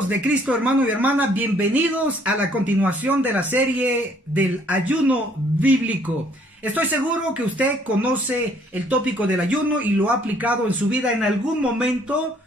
amados de Cristo, hermano y hermana, bienvenidos a la continuación de la serie del ayuno bíblico. Estoy seguro que usted conoce el tópico del ayuno y lo ha aplicado en su vida en algún momento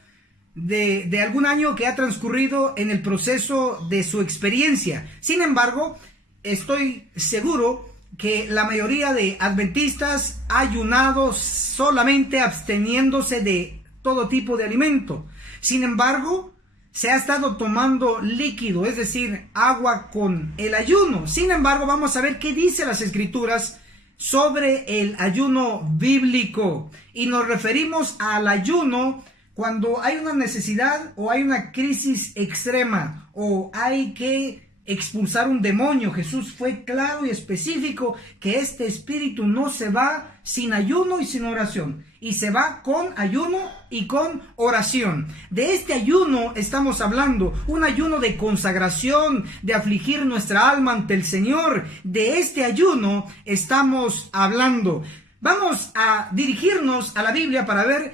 de algún año que ha transcurrido en el proceso de su experiencia. Sin embargo, estoy seguro que la mayoría de adventistas ha ayunado solamente absteniéndose de todo tipo de alimento. Sin embargo, se ha estado tomando líquido, es decir, agua con el ayuno. Sin embargo, vamos a ver qué dice las Escrituras sobre el ayuno bíblico. Y nos referimos al ayuno cuando hay una necesidad o hay una crisis extrema o hay que expulsar un demonio. Jesús fue claro y específico que este espíritu no se va sin ayuno y sin oración, y se va con ayuno y con oración. De este ayuno estamos hablando, un ayuno de consagración, de afligir nuestra alma ante el Señor. De este ayuno estamos hablando. Vamos a dirigirnos a la Biblia para ver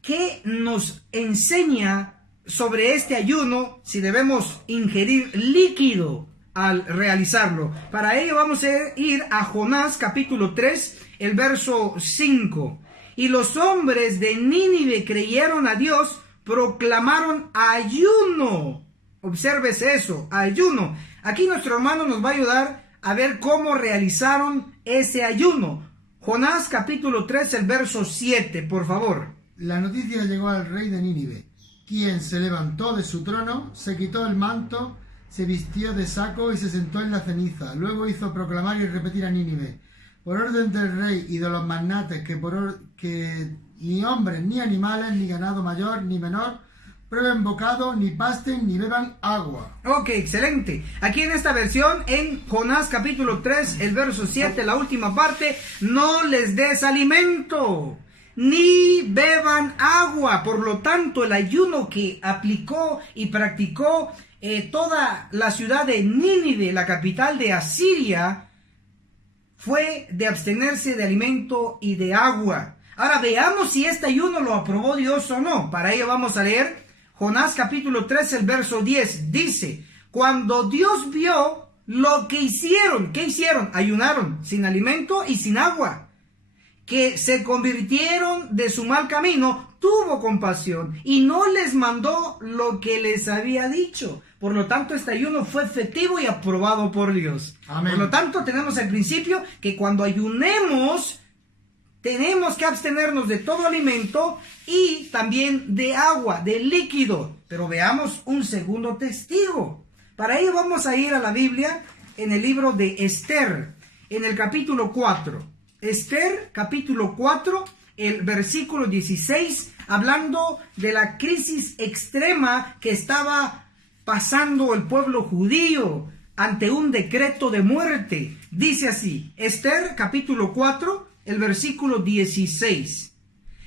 qué nos enseña sobre este ayuno, si debemos ingerir líquido al realizarlo. Para ello vamos a ir a Jonás capítulo 3, el verso 5. Y los hombres de Nínive creyeron a Dios, proclamaron ayuno. Obsérvese eso, ayuno. Aquí nuestro hermano nos va a ayudar a ver cómo realizaron ese ayuno. Jonás capítulo 3, el verso 7, por favor. La noticia llegó al rey de Nínive, quien se levantó de su trono, se quitó el manto, se vistió de saco y se sentó en la ceniza. Luego hizo proclamar y repetir a Nínive, por orden del rey y de los magnates, que ni hombres, ni animales, ni ganado mayor, ni menor, prueben bocado, ni pasten, ni beban agua. Ok, excelente. Aquí en esta versión, en Jonás capítulo 3, el verso 7, la última parte, no les des alimento, ni beban agua. Por lo tanto, el ayuno que aplicó y practicó toda la ciudad de Nínive, la capital de Asiria, fue de abstenerse de alimento y de agua. Ahora veamos si este ayuno lo aprobó Dios o no. Para ello vamos a leer Jonás capítulo 3, el verso 10. Dice, cuando Dios vio lo que hicieron, ¿qué hicieron? Ayunaron sin alimento y sin agua, que se convirtieron de su mal camino, tuvo compasión y no les mandó lo que les había dicho. Por lo tanto, este ayuno fue efectivo y aprobado por Dios. Amén. Por lo tanto, tenemos el principio que cuando ayunemos, tenemos que abstenernos de todo alimento y también de agua, de líquido. Pero veamos un segundo testigo. Para ello vamos a ir a la Biblia en el libro de Esther, en el capítulo 4. Esther, capítulo 4, el versículo 16, hablando de la crisis extrema que estaba pasando el pueblo judío ante un decreto de muerte. Dice así, Esther, capítulo 4, el versículo 16.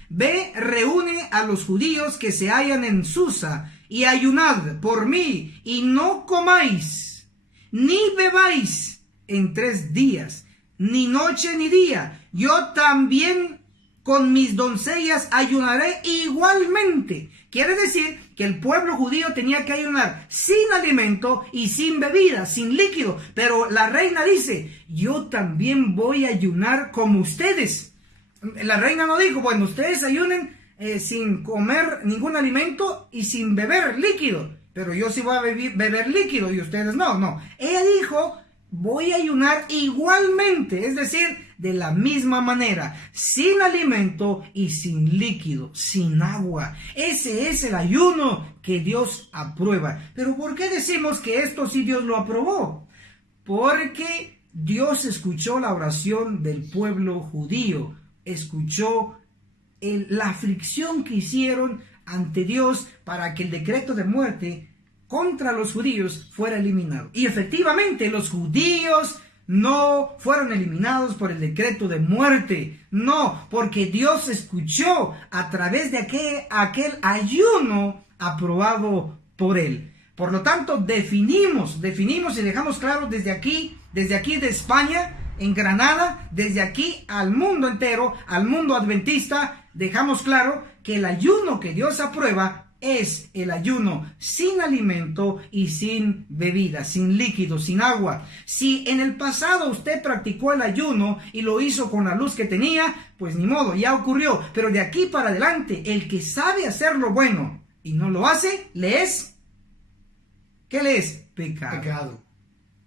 Ve, reúne a los judíos que se hallan en Susa, y ayunad por mí, y no comáis, ni bebáis en 3 días, ni noche ni día. Yo también con mis doncellas ayunaré igualmente. Quiere decir que el pueblo judío tenía que ayunar sin alimento y sin bebida, sin líquido. Pero la reina dice, yo también voy a ayunar como ustedes. La reina no dijo, bueno, ustedes ayunen sin comer ningún alimento y sin beber líquido, pero yo sí voy a beber líquido y ustedes no. No, ella dijo, voy a ayunar igualmente, es decir, de la misma manera, sin alimento y sin líquido, sin agua. Ese es el ayuno que Dios aprueba. Pero ¿por qué decimos que esto sí Dios lo aprobó? Porque Dios escuchó la oración del pueblo judío, escuchó la aflicción que hicieron ante Dios para que el decreto de muerte contra los judíos fuera eliminado. Y efectivamente los judíos no fueron eliminados por el decreto de muerte. No, porque Dios escuchó a través de aquel ayuno aprobado por él. Por lo tanto, definimos y dejamos claro desde aquí de España, en Granada, desde aquí al mundo entero, al mundo adventista, dejamos claro que el ayuno que Dios aprueba es el ayuno sin alimento y sin bebida, sin líquido, sin agua. Si en el pasado usted practicó el ayuno y lo hizo con la luz que tenía, pues ni modo, ya ocurrió. Pero de aquí para adelante, el que sabe hacer lo bueno y no lo hace, le es... ¿Qué le es? Pecado.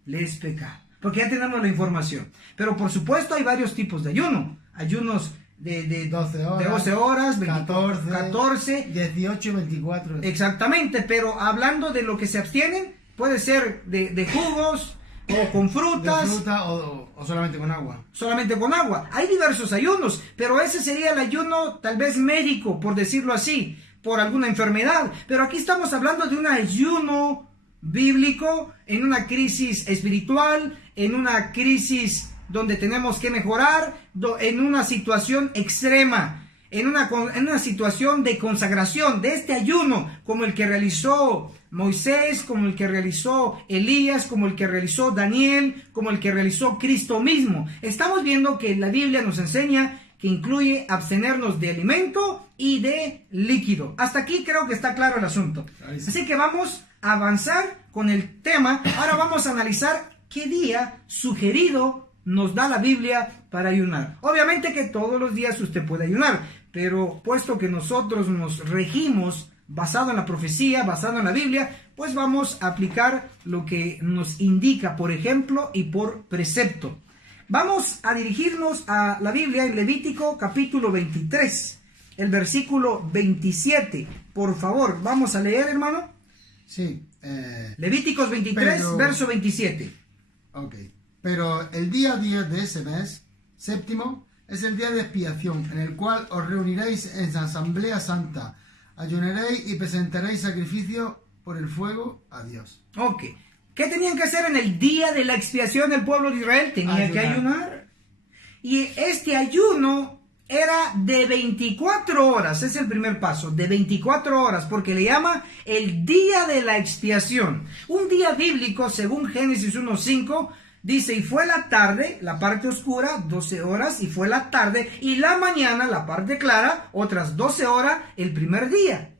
Le es pecado. Porque ya tenemos la información. Pero por supuesto hay varios tipos de ayuno. Ayunos de 12 horas, 14, 18, 24. Exactamente, pero hablando de lo que se abstienen, puede ser de jugos o con frutas. De fruta o solamente con agua. Solamente con agua. Hay diversos ayunos, pero ese sería el ayuno tal vez médico, por decirlo así, por alguna enfermedad. Pero aquí estamos hablando de un ayuno bíblico en una crisis espiritual, en una crisis donde tenemos que mejorar, en una situación extrema, en una situación de consagración, de este ayuno, como el que realizó Moisés, como el que realizó Elías, como el que realizó Daniel, como el que realizó Cristo mismo. Estamos viendo que la Biblia nos enseña que incluye abstenernos de alimento y de líquido. Hasta aquí creo que está claro el asunto. Así que vamos a avanzar con el tema. Ahora vamos a analizar qué día sugerido nos da la Biblia para ayunar. Obviamente que todos los días usted puede ayunar, pero puesto que nosotros nos regimos basado en la profecía, basado en la Biblia, pues vamos a aplicar lo que nos indica por ejemplo y por precepto. Vamos a dirigirnos a la Biblia en Levítico capítulo 23, el versículo 27. Por favor, vamos a leer, hermano. Sí. Levíticos 23, verso 27. Ok. Pero el día 10 de ese mes, séptimo, es el día de expiación, en el cual os reuniréis en asamblea santa, ayunaréis y presentaréis sacrificio por el fuego a Dios. Ok. ¿Qué tenían que hacer en el día de la expiación del pueblo de Israel? Tenía que ayunar. Y este ayuno era de 24 horas, es el primer paso, de 24 horas, porque le llama el día de la expiación. Un día bíblico, según Génesis 1:5, dice, y fue la tarde, la parte oscura, 12 horas, y fue la tarde, y la mañana, la parte clara, otras 12 horas, el primer día.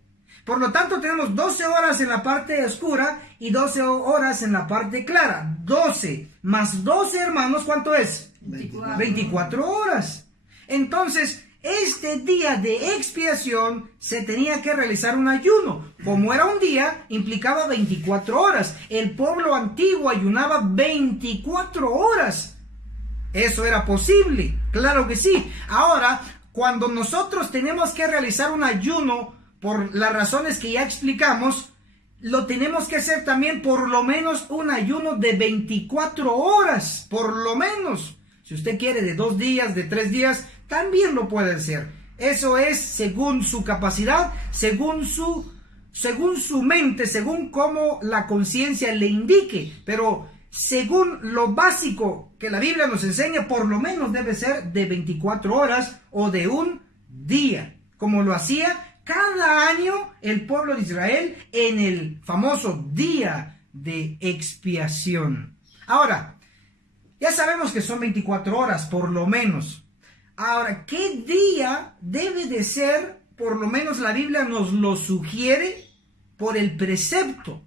Por lo tanto, tenemos 12 horas en la parte oscura y 12 horas en la parte clara. 12 más 12, hermanos, ¿cuánto es? 24 horas. Entonces, este día de expiación se tenía que realizar un ayuno. Como era un día, implicaba 24 horas. El pueblo antiguo ayunaba 24 horas. Eso era posible, claro que sí. Ahora, cuando nosotros tenemos que realizar un ayuno, por las razones que ya explicamos, lo tenemos que hacer también por lo menos un ayuno de 24 horas, por lo menos. Si usted quiere de 2 días, de 3 días, también lo puede hacer. Eso es según su capacidad, según su mente, según cómo la conciencia le indique. Pero según lo básico que la Biblia nos enseña, por lo menos debe ser de 24 horas o de un día, como lo hacía cada año el pueblo de Israel en el famoso día de expiación. Ahora, ya sabemos que son 24 horas, por lo menos. Ahora, ¿qué día debe de ser? Por lo menos la Biblia nos lo sugiere por el precepto.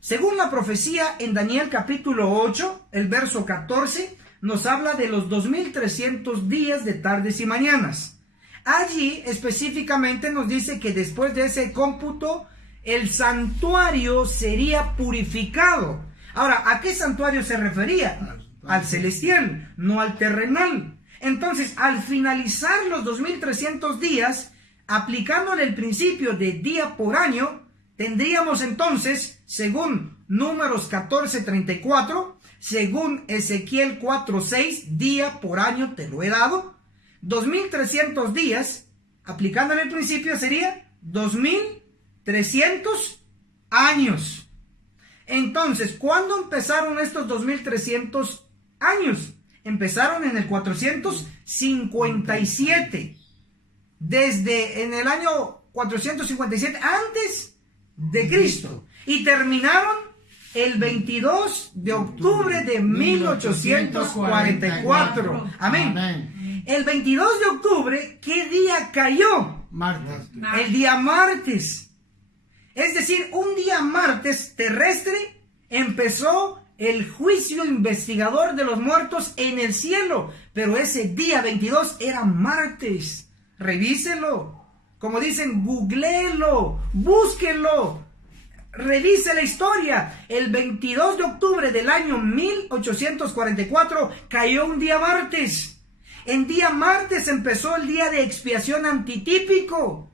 Según la profecía en Daniel capítulo 8, el verso 14, nos habla de los 2300 días de tardes y mañanas. Allí específicamente nos dice que después de ese cómputo, el santuario sería purificado. Ahora, ¿a qué santuario se refería? Al celestial, no al terrenal. Entonces, al finalizar los 2300 días, aplicándole el principio de día por año, tendríamos entonces, según Números 14:34, según Ezequiel 4:6, día por año te lo he dado, 2300 días, aplicándole el principio, sería 2300 años. Entonces, ¿cuándo empezaron estos 2300 años? Empezaron en el 457. Desde en el año 457 antes de Cristo. Y terminaron el 22 de octubre de 1844. Amén. El 22 de octubre, ¿qué día cayó? Martes. El día martes. Es decir, un día martes terrestre empezó el juicio investigador de los muertos en el cielo, pero ese día 22 era martes. Revíselo. Como dicen, googléelo, búsquenlo, revise la historia. El 22 de octubre del año 1844 cayó un día martes. En día martes empezó el día de expiación antitípico.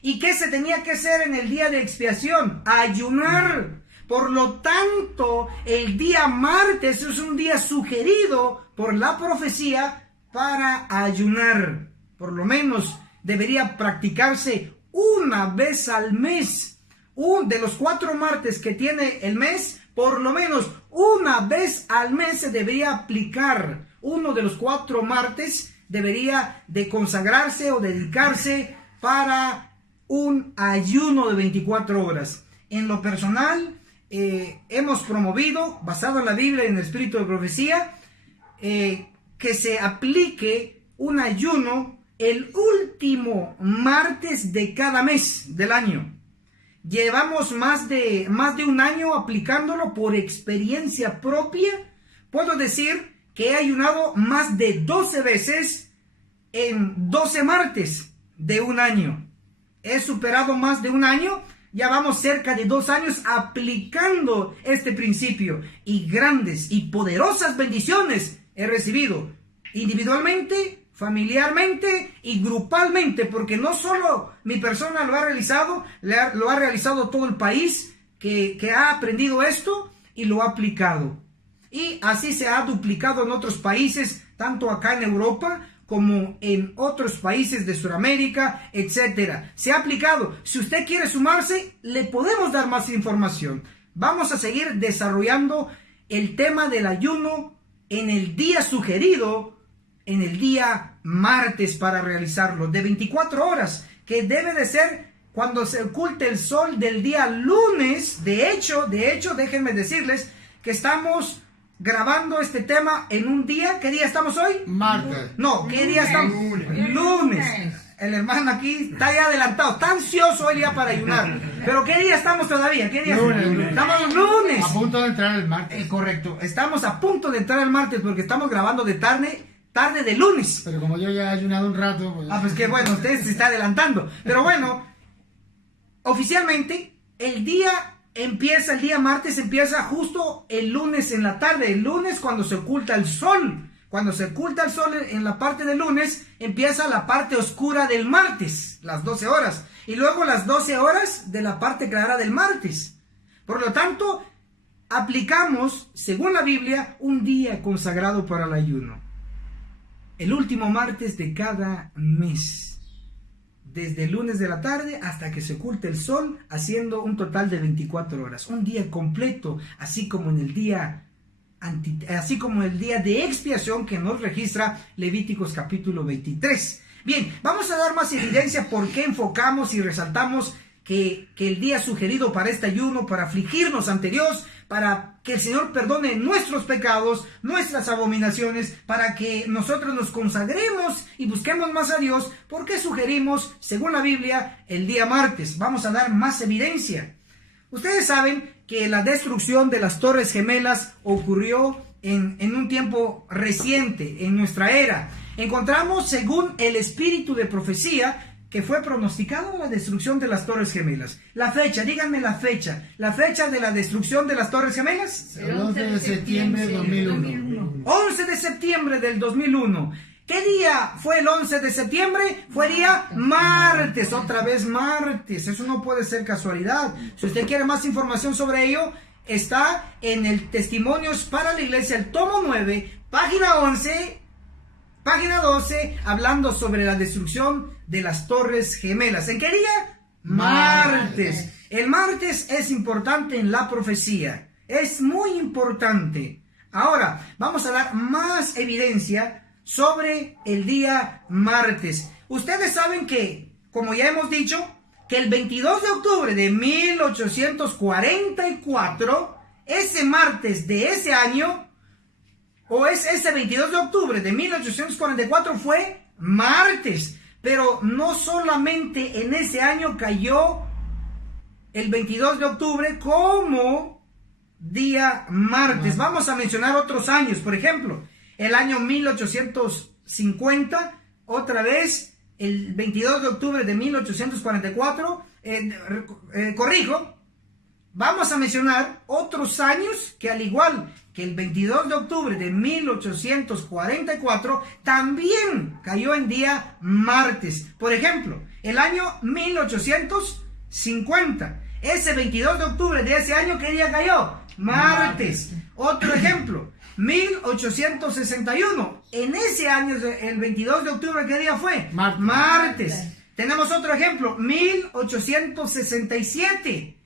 ¿Y qué se tenía que hacer en el día de expiación? Ayunar. Por lo tanto, el día martes es un día sugerido por la profecía para ayunar. Por lo menos debería practicarse una vez al mes. De los 4 martes que tiene el mes, por lo menos una vez al mes se debería aplicar. Uno de los 4 martes debería de consagrarse o dedicarse para un ayuno de 24 horas. En lo personal, hemos promovido, basado en la Biblia y en el espíritu de profecía, que se aplique un ayuno el último martes de cada mes del año. Llevamos más de un año aplicándolo por experiencia propia. Puedo decir que he ayunado más de 12 veces en 12 martes de un año. He superado más de un año. Ya vamos cerca de 2 años aplicando este principio. Y grandes y poderosas bendiciones he recibido. Individualmente, familiarmente y grupalmente. Porque no solo mi persona lo ha realizado. Lo ha realizado todo el país que ha aprendido esto y lo ha aplicado. Y así se ha duplicado en otros países. Tanto acá en Europa como en otros países de Sudamérica, etcétera. Se ha aplicado. Si usted quiere sumarse, le podemos dar más información. Vamos a seguir desarrollando el tema del ayuno en el día sugerido, en el día martes para realizarlo, de 24 horas, que debe de ser cuando se oculte el sol del día lunes. De hecho, déjenme decirles que estamos grabando este tema en un día. ¿Qué día estamos hoy? Martes. No, ¿qué día estamos? Lunes. El hermano aquí está ya adelantado, está ansioso él ya para ayunar. Pero ¿qué día estamos todavía? ¿Qué día Lunes. Estamos lunes. A punto de entrar el martes. Correcto, estamos a punto de entrar el martes porque estamos grabando de tarde de lunes. Pero como yo ya he ayunado un rato, pues... Pues que bueno, usted se está adelantando. Pero bueno, oficialmente el día martes empieza justo el lunes en la tarde. El lunes cuando se oculta el sol. Cuando se oculta el sol en la parte del lunes, empieza la parte oscura del martes, las 12 horas. Y luego las 12 horas de la parte clara del martes. Por lo tanto, aplicamos, según la Biblia, un día consagrado para el ayuno. El último martes de cada mes. Desde el lunes de la tarde hasta que se oculte el sol, haciendo un total de 24 horas. Un día completo, así como el día de expiación que nos registra Levíticos capítulo 23. Bien, vamos a dar más evidencia por qué enfocamos y resaltamos que el día sugerido para este ayuno, para afligirnos ante Dios, para que el Señor perdone nuestros pecados, nuestras abominaciones, para que nosotros nos consagremos y busquemos más a Dios. ¿Por qué sugerimos, según la Biblia, el día martes? Vamos a dar más evidencia. Ustedes saben que la destrucción de las Torres Gemelas ocurrió en un tiempo reciente, en nuestra era. Encontramos, según el espíritu de profecía, que fue pronosticado la destrucción de las Torres Gemelas. La fecha, díganme la fecha de la destrucción de las Torres Gemelas. El 11 de septiembre de 2001. 11 de septiembre del 2001. ¿Qué día fue el 11 de septiembre? Fue día martes, otra vez martes. Eso no puede ser casualidad. Si usted quiere más información sobre ello, está en el Testimonios para la Iglesia, el tomo 9, página 11, página 12, hablando sobre la destrucción de las Torres Gemelas. ¿En qué día? Martes. El martes es importante en la profecía. Es muy importante. Ahora, vamos a dar más evidencia sobre el día martes. Ustedes saben que, como ya hemos dicho, que el 22 de octubre de 1844, ese martes de ese año, ese 22 de octubre de 1844 fue martes. Pero no solamente en ese año cayó el 22 de octubre como día martes. Vamos a mencionar otros años, por ejemplo, el año 1850, otra vez, el 22 de octubre de 1844, corrijo, vamos a mencionar otros años que al igual que el 22 de octubre de 1844, también cayó en día martes. Por ejemplo, el año 1850, ese 22 de octubre de ese año, ¿qué día cayó? Martes. Otro ejemplo, 1861, en ese año, el 22 de octubre, ¿qué día fue? Martes. Tenemos otro ejemplo, 1867.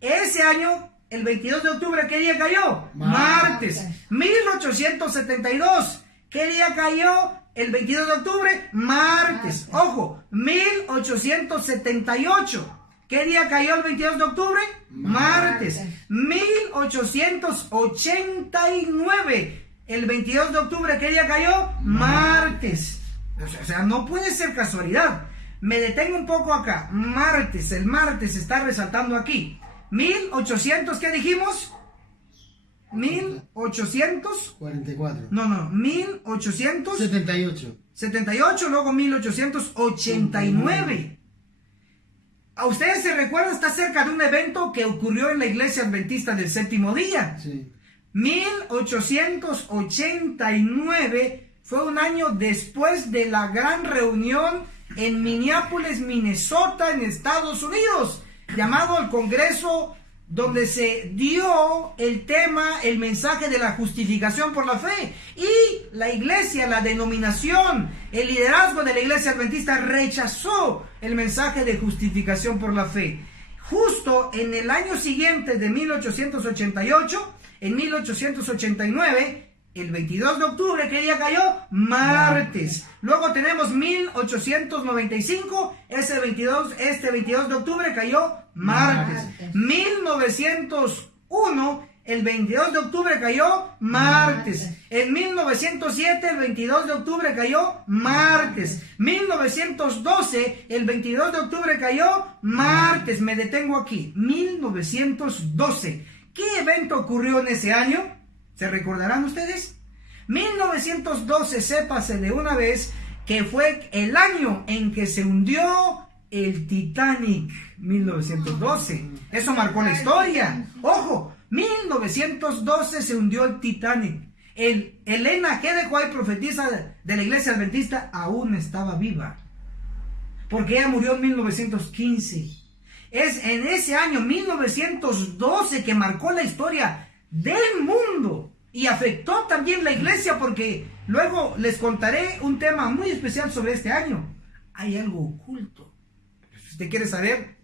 Ese año, el 22 de octubre, ¿qué día cayó? Martes. 1872. ¿Qué día cayó el 22 de octubre? Martes. Ojo, 1878. ¿Qué día cayó el 22 de octubre? Martes. 1889. El 22 de octubre, ¿qué día cayó? Martes. O sea, no puede ser casualidad. Me detengo un poco acá. Martes, el martes está resaltando aquí. 1800, ¿qué dijimos? 1844. No, 1878. 78. Luego 1889. ¿A ustedes se recuerdan? Está cerca de un evento que ocurrió en la Iglesia Adventista del Séptimo Día. Sí. 1889 fue un año después de la gran reunión en Minneapolis, Minnesota, en Estados Unidos, llamado el Congreso, donde se dio el tema, el mensaje de la justificación por la fe. Y la iglesia, la denominación, el liderazgo de la Iglesia Adventista rechazó el mensaje de justificación por la fe. Justo en el año siguiente de 1888, en 1889, el 22 de octubre, ¿qué día cayó? Martes. Luego tenemos 1895, este 22 de octubre cayó martes. 1901, el 22 de octubre cayó martes. En 1907, el 22 de octubre cayó martes. 1912, el 22 de octubre cayó martes. Me detengo aquí. 1912. ¿Qué evento ocurrió en ese año? ¿Se recordarán ustedes? 1912, sépase de una vez que fue el año en que se hundió el Titanic. 1912. Eso marcó la historia. Ojo, 1912 se hundió el Titanic. Elena G. White, profetisa de la Iglesia Adventista, aún estaba viva, porque ella murió en 1915. Es en ese año 1912 que marcó la historia del mundo y afectó también la iglesia, porque luego les contaré un tema muy especial sobre este año. Hay algo oculto. Si usted quiere saber,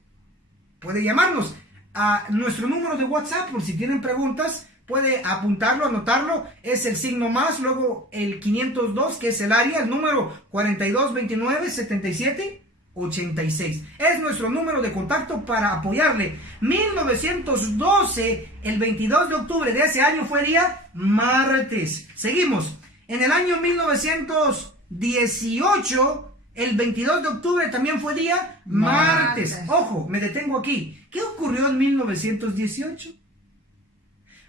puede llamarnos a nuestro número de WhatsApp, por si tienen preguntas, puede apuntarlo, anotarlo. Es el signo más, luego el 502, que es el área, el número 4229-7786. Es nuestro número de contacto para apoyarle. 1912, el 22 de octubre de ese año fue día martes. Seguimos. En el año 1918, el 22 de octubre también fue día martes. Ojo, me detengo aquí. ¿Qué ocurrió en 1918?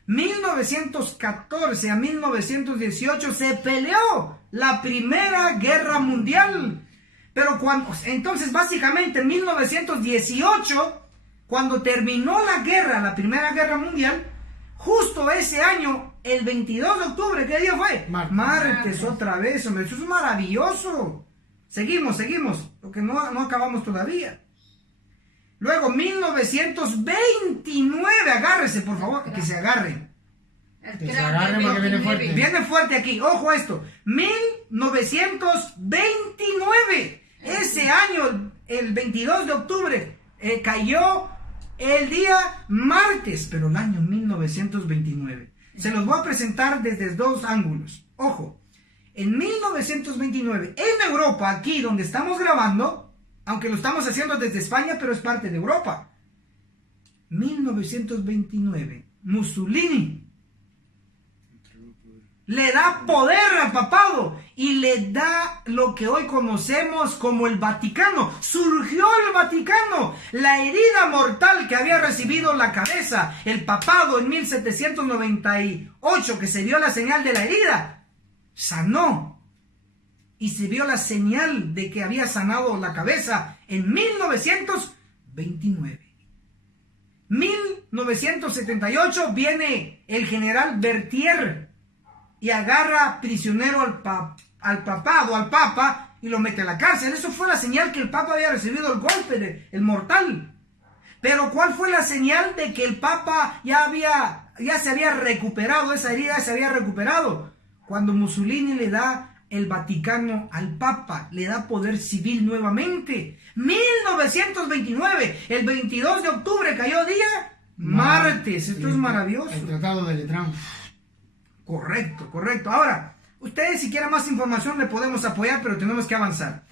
1914 a 1918 se peleó la Primera Guerra Mundial. Pero entonces básicamente en 1918, cuando terminó la guerra, la Primera Guerra Mundial, justo ese año, el 22 de octubre, ¿qué día fue? Martes, otra vez, hombre, eso es maravilloso. Seguimos, porque no acabamos todavía. Luego, 1929, agárrese, por favor, que se agarren. Que se agarren porque viene fuerte. Viene fuerte aquí, ojo a esto. 1929. Ese año, el 22 de octubre, cayó el día martes, pero el año 1929. Se los voy a presentar desde dos ángulos. Ojo, en 1929, en Europa, aquí donde estamos grabando, aunque lo estamos haciendo desde España, pero es parte de Europa. 1929, Mussolini le da poder al papado y le da lo que hoy conocemos como el Vaticano. Surgió el Vaticano. La herida mortal que había recibido la cabeza, el papado en 1798, que se vio la señal de la herida, sanó. Y se vio la señal de que había sanado la cabeza en 1929. 1978 viene el general Berthier y agarra prisionero al Papa, y lo mete a la cárcel. Eso fue la señal que el Papa había recibido el golpe, el mortal. Pero ¿cuál fue la señal de que el Papa ya se había recuperado, esa herida se había recuperado? Cuando Mussolini le da el Vaticano al Papa, le da poder civil nuevamente. 1929, el 22 de octubre cayó día martes. Esto es maravilloso. El Tratado de Letrán. Correcto. Ahora, ustedes si quieren más información le podemos apoyar, pero tenemos que avanzar.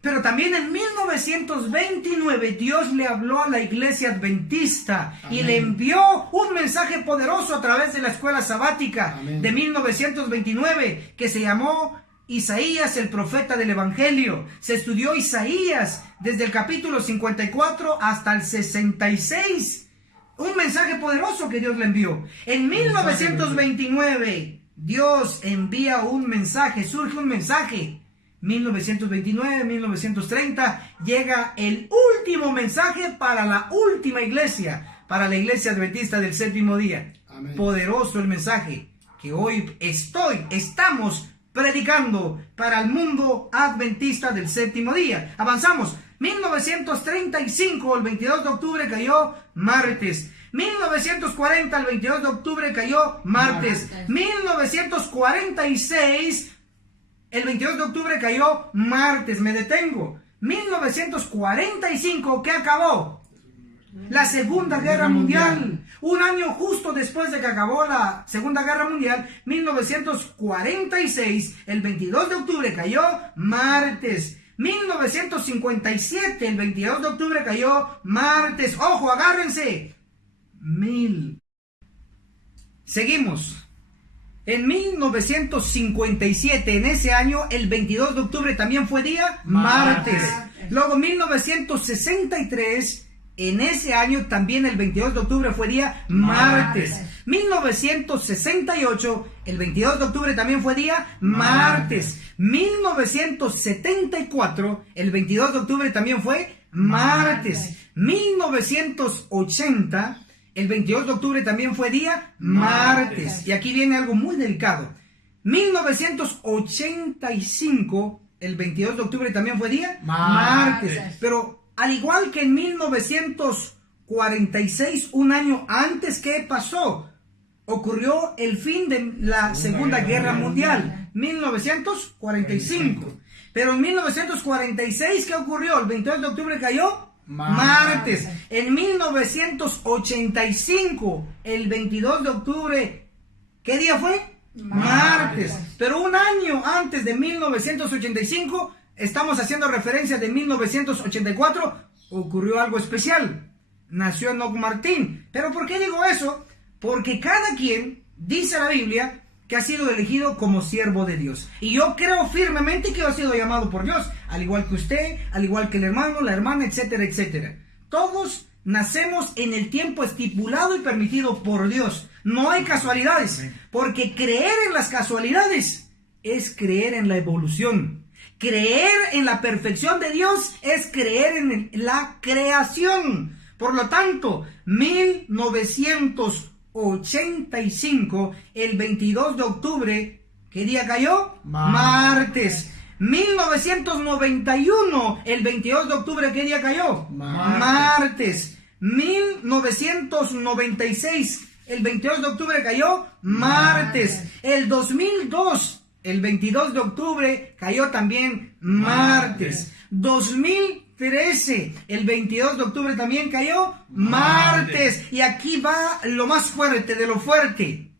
Pero también en 1929 Dios le habló a la iglesia adventista. Amén. Y le envió un mensaje poderoso a través de la escuela sabática. Amén. De 1929 que se llamó Isaías, el profeta del Evangelio. Se estudió Isaías desde el capítulo 54 hasta el 66. Un mensaje poderoso que Dios le envió. En 1929 Dios envía un mensaje, surge un mensaje. 1929, 1930 llega el último mensaje para la última iglesia, para la iglesia adventista del séptimo día. Amén. Poderoso el mensaje que hoy estamos predicando para el mundo adventista del séptimo día. Avanzamos. 1935, el 22 de octubre cayó martes. 1940, el 22 de octubre cayó martes. 1946, el 22 de octubre cayó martes. Me detengo. 1945, ¿qué acabó? La Segunda Guerra Mundial. Un año justo después de que acabó la Segunda Guerra Mundial, 1946, el 22 de octubre cayó martes. 1957, el 22 de octubre cayó martes. ¡Ojo, agárrense! Seguimos. En 1957, en ese año, el 22 de octubre también fue día martes. Luego 1963, en ese año también el 22 de octubre fue día martes. 1968, el 22 de octubre también fue día martes. 1974, el 22 de octubre también fue martes. 1980, el 22 de octubre también fue día martes. Y aquí viene algo muy delicado. 1985, el 22 de octubre también fue día martes. Pero al igual que en 1946, un año antes, ¿qué pasó? Ocurrió el fin de la Segunda Guerra Mundial, 1945. Pero en 1946, ¿qué ocurrió? El 22 de octubre cayó martes. En 1985, el 22 de octubre, ¿qué día fue? Martes. Pero un año antes de 1985, estamos haciendo referencia de 1984, ocurrió algo especial. Nació Enoch Martín. ¿Pero por qué digo eso? Porque cada quien, dice la Biblia, que ha sido elegido como siervo de Dios. Y yo creo firmemente que ha sido llamado por Dios, al igual que usted, al igual que el hermano, la hermana, etcétera, etcétera. Todos nacemos en el tiempo estipulado y permitido por Dios. No hay casualidades, porque creer en las casualidades es creer en la evolución. Creer en la perfección de Dios es creer en la creación. Por lo tanto, 1985, el 22 de octubre, ¿qué día cayó? Martes. 1991, el 22 de octubre, ¿qué día cayó? Martes. 1996, el 22 de octubre cayó martes. El 2002, el 22 de octubre cayó también martes. 2013, el 22 de octubre también cayó martes. Y aquí va lo más fuerte de lo fuerte.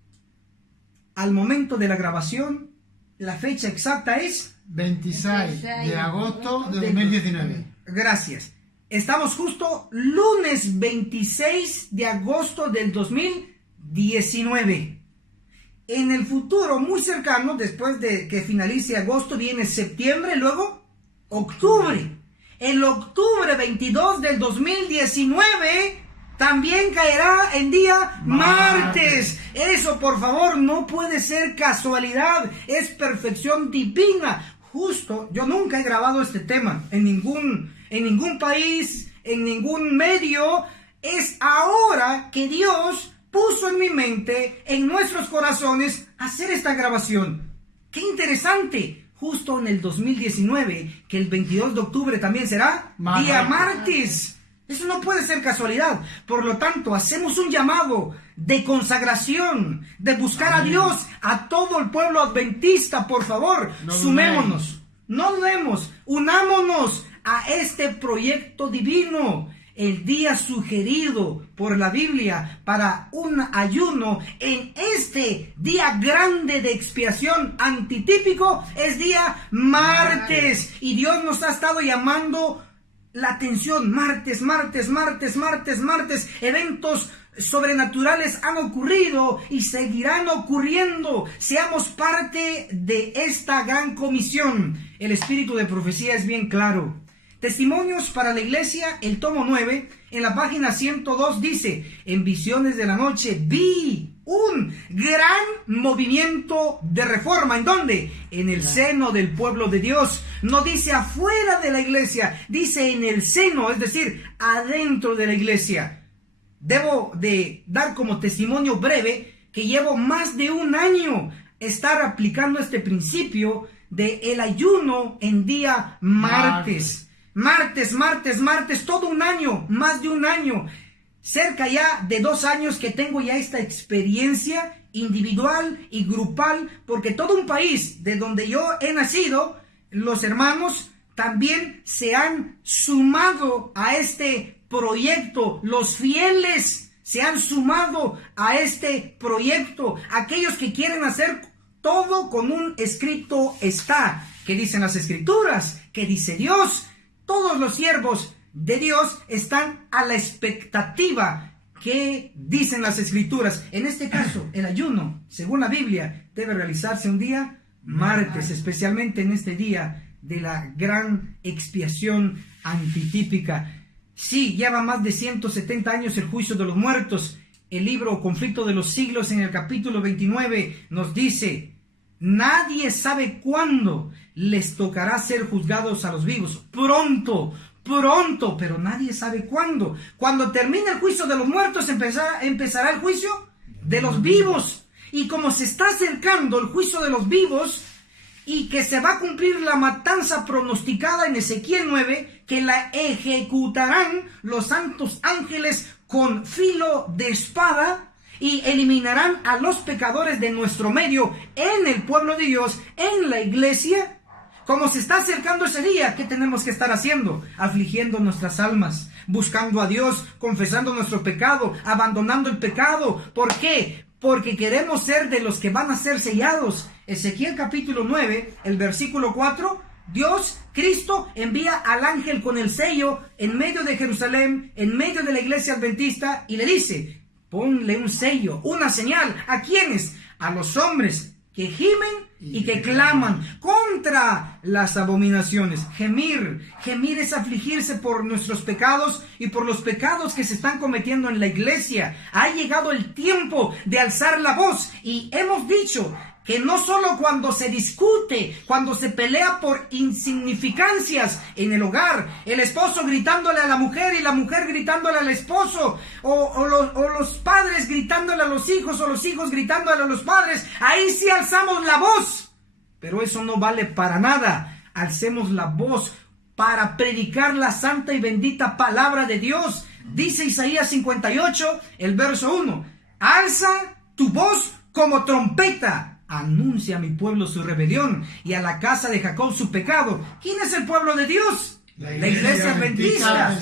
Al momento de la grabación, la fecha exacta es 26 de agosto de 2019. Gracias. Estamos justo lunes 26 de agosto del 2019. en el futuro muy cercano, después de que finalice agosto, viene septiembre, luego octubre. El octubre 22 del 2019 también caerá en día martes. Eso, por favor, no puede ser casualidad, es perfección divina. Justo, yo nunca he grabado este tema en ningún país, en ningún medio. Es ahora que Dios puso en mi mente, en nuestros corazones, hacer esta grabación. ¡Qué interesante! Justo en el 2019, que el 22 de octubre también será día martes. Eso no puede ser casualidad. Por lo tanto, hacemos un llamado de consagración, de buscar a Dios, a todo el pueblo adventista. Por favor, sumémonos, no dudemos, unámonos a este proyecto divino. El día sugerido por la Biblia para un ayuno en este día grande de expiación antitípico es día martes. Y Dios nos ha estado llamando la atención. Martes. Eventos sobrenaturales han ocurrido y seguirán ocurriendo. Seamos parte de esta gran comisión. El espíritu de profecía es bien claro. Testimonios para la iglesia, el tomo 9, en la página 102 dice: en visiones de la noche vi un gran movimiento de reforma. ¿En dónde? En el seno del pueblo de Dios. No dice afuera de la iglesia, dice en el seno, es decir, adentro de la iglesia. Debo de dar como testimonio breve que llevo más de un año estar aplicando este principio de el ayuno en día martes. Martes, todo un año, más de un año, cerca ya de 2 años que tengo ya esta experiencia individual y grupal, porque todo un país de donde yo he nacido, los hermanos también se han sumado a este proyecto, los fieles se han sumado a este proyecto, aquellos que quieren hacer todo con un escrito está, que dicen las escrituras, que dice Dios. Todos los siervos de Dios están a la expectativa que dicen las escrituras. En este caso, el ayuno, según la Biblia, debe realizarse un día martes, especialmente en este día de la gran expiación antitípica. Sí, lleva más de 170 años el juicio de los muertos. El libro Conflicto de los Siglos, en el capítulo 29, nos dice: nadie sabe cuándo les tocará ser juzgados a los vivos. Pronto, pero nadie sabe cuándo. Cuando termine el juicio de los muertos, empezará el juicio de los vivos. Y como se está acercando el juicio de los vivos, y que se va a cumplir la matanza pronosticada en Ezequiel 9, que la ejecutarán los santos ángeles con filo de espada, y eliminarán a los pecadores de nuestro medio en el pueblo de Dios, en la iglesia. Como se está acercando ese día, ¿qué tenemos que estar haciendo? Afligiendo nuestras almas, buscando a Dios, confesando nuestro pecado, abandonando el pecado. ¿Por qué? Porque queremos ser de los que van a ser sellados. Ezequiel capítulo 9, el versículo 4, Dios, Cristo, envía al ángel con el sello en medio de Jerusalén, en medio de la iglesia adventista, y le dice: ponle un sello, una señal. ¿A quiénes? A los hombres que gimen y que claman contra las abominaciones. Gemir es afligirse por nuestros pecados y por los pecados que se están cometiendo en la iglesia. Ha llegado el tiempo de alzar la voz, y hemos dicho que no solo cuando se discute, cuando se pelea por insignificancias en el hogar, el esposo gritándole a la mujer y la mujer gritándole al esposo, o los padres gritándole a los hijos, o los hijos gritándole a los padres, ahí sí alzamos la voz. Pero eso no vale para nada. Alcemos la voz para predicar la santa y bendita palabra de Dios. Dice Isaías 58, el verso 1, alza tu voz como trompeta. Anuncia a mi pueblo su rebelión y a la casa de Jacob su pecado. ¿Quién es el pueblo de Dios? La iglesia adventista.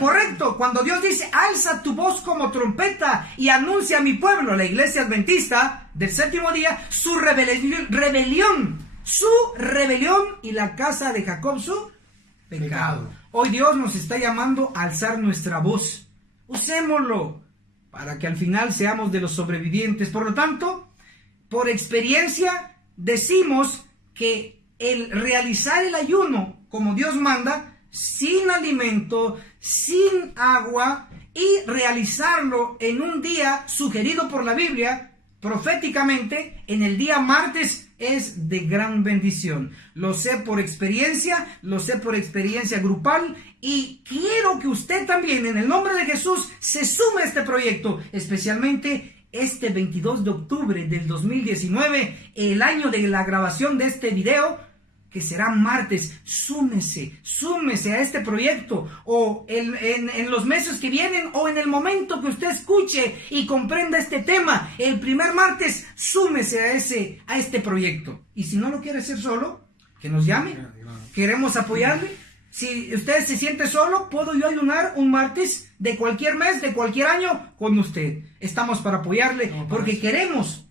Correcto. Cuando Dios dice, alza tu voz como trompeta y anuncia a mi pueblo, la iglesia adventista del séptimo día, su rebelión y la casa de Jacob su pecado. Hoy Dios nos está llamando a alzar nuestra voz. Usémoslo para que al final seamos de los sobrevivientes. Por lo tanto, por experiencia decimos que el realizar el ayuno como Dios manda, sin alimento, sin agua, y realizarlo en un día sugerido por la Biblia, proféticamente, en el día martes, es de gran bendición. Lo sé por experiencia grupal, y quiero que usted también, en el nombre de Jesús, se sume a este proyecto, especialmente este 22 de octubre del 2019, el año de la grabación de este video, que será martes. Súmese a este proyecto, o en los meses que vienen, o en el momento que usted escuche y comprenda este tema, el primer martes, súmese a este proyecto. Y si no lo quiere hacer solo, que nos llame, queremos apoyarle. Si usted se siente solo, puedo yo ayunar un martes de cualquier mes, de cualquier año, con usted. Estamos para apoyarle, porque queremos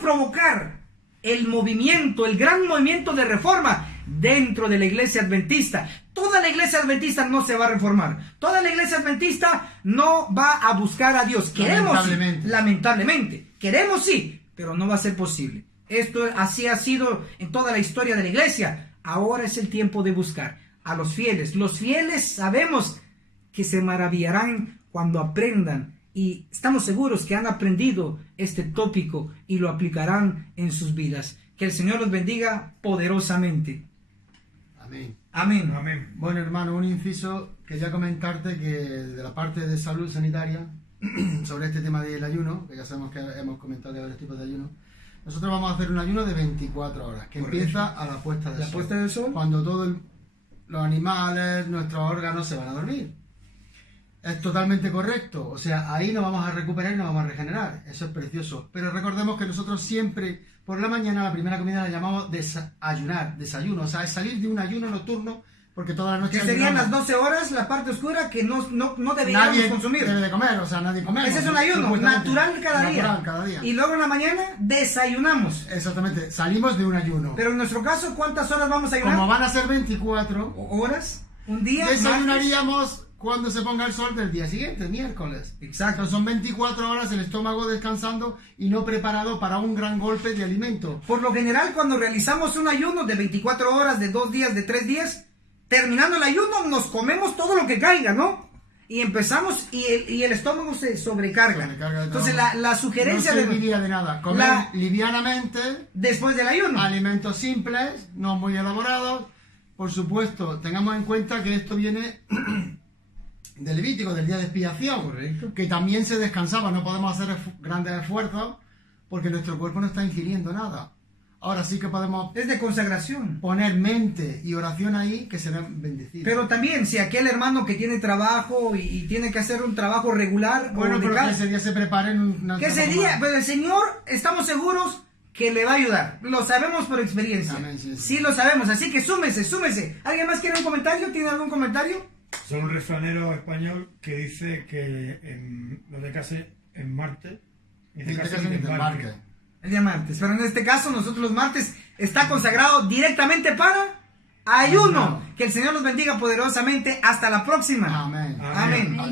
provocar el movimiento, el gran movimiento de reforma dentro de la iglesia adventista. Toda la iglesia adventista no se va a reformar. Toda la iglesia adventista no va a buscar a Dios. Queremos, lamentablemente. Queremos sí, pero no va a ser posible. Esto así ha sido en toda la historia de la iglesia. Ahora es el tiempo de buscar a los fieles. Los fieles sabemos que se maravillarán cuando aprendan, y estamos seguros que han aprendido este tópico y lo aplicarán en sus vidas. Que el Señor los bendiga poderosamente. Amén. Amén. Amén. Bueno, hermano, un inciso. Quería comentarte que de la parte de salud sanitaria, sobre este tema del ayuno, que ya sabemos que hemos comentado de varios tipos de ayuno, nosotros vamos a hacer un ayuno de 24 horas, que Correcto. empieza a la puesta del sol. La puesta del sol. Cuando todos los animales, nuestros órganos se van a dormir. Es totalmente correcto, o sea, ahí nos vamos a recuperar y nos vamos a regenerar, eso es precioso. Pero recordemos que nosotros siempre, por la mañana, la primera comida la llamamos desayuno, o sea, es salir de un ayuno nocturno, porque toda la noche... Que serían las ayunamos. 12 horas, la parte oscura, que no deberíamos Nadie consumir. debe de comer, o sea, nadie come. Ese es un ayuno natural cada día. Y luego en la mañana desayunamos. Exactamente, salimos de un ayuno. Pero en nuestro caso, ¿cuántas horas vamos a ayunar? Como van a ser 24, ¿Horas? ¿Un día? desayunaríamos cuando se ponga el sol del día siguiente, miércoles. Exacto. Son 24 horas el estómago descansando y no preparado para un gran golpe de alimento. Por lo general, cuando realizamos un ayuno de 24 horas, de 2 días, de 3 días, terminando el ayuno, nos comemos todo lo que caiga, ¿no? Y empezamos, y el estómago se sobrecarga. Entonces, la sugerencia no serviría de nada. Comer livianamente, después del ayuno. alimentos simples, no muy elaborados. Por supuesto, tengamos en cuenta que esto viene del Levítico, del día de expiación. Correcto. Que también se descansaba. No podemos hacer grandes esfuerzos porque nuestro cuerpo no está ingiriendo nada. Ahora sí que podemos Es de consagración. poner mente y oración ahí, que serán bendecidos. Pero también, si aquel hermano que tiene trabajo y tiene que hacer un trabajo regular, bueno, o de pero que casa, ese día se preparen una que ese día, pues el Señor, estamos seguros que le va a ayudar. Lo sabemos por experiencia. Amén, sí. Sí, lo sabemos. Así que súmese. ¿Alguien más quiere un comentario? ¿Tiene algún comentario? Soy un refranero español que dice que no te cases en Marte, ni te cases en Embarque. El día martes. Pero en este caso, nosotros los martes está consagrado directamente para ayuno. Que el Señor los bendiga poderosamente. Hasta la próxima. Amén. Amén.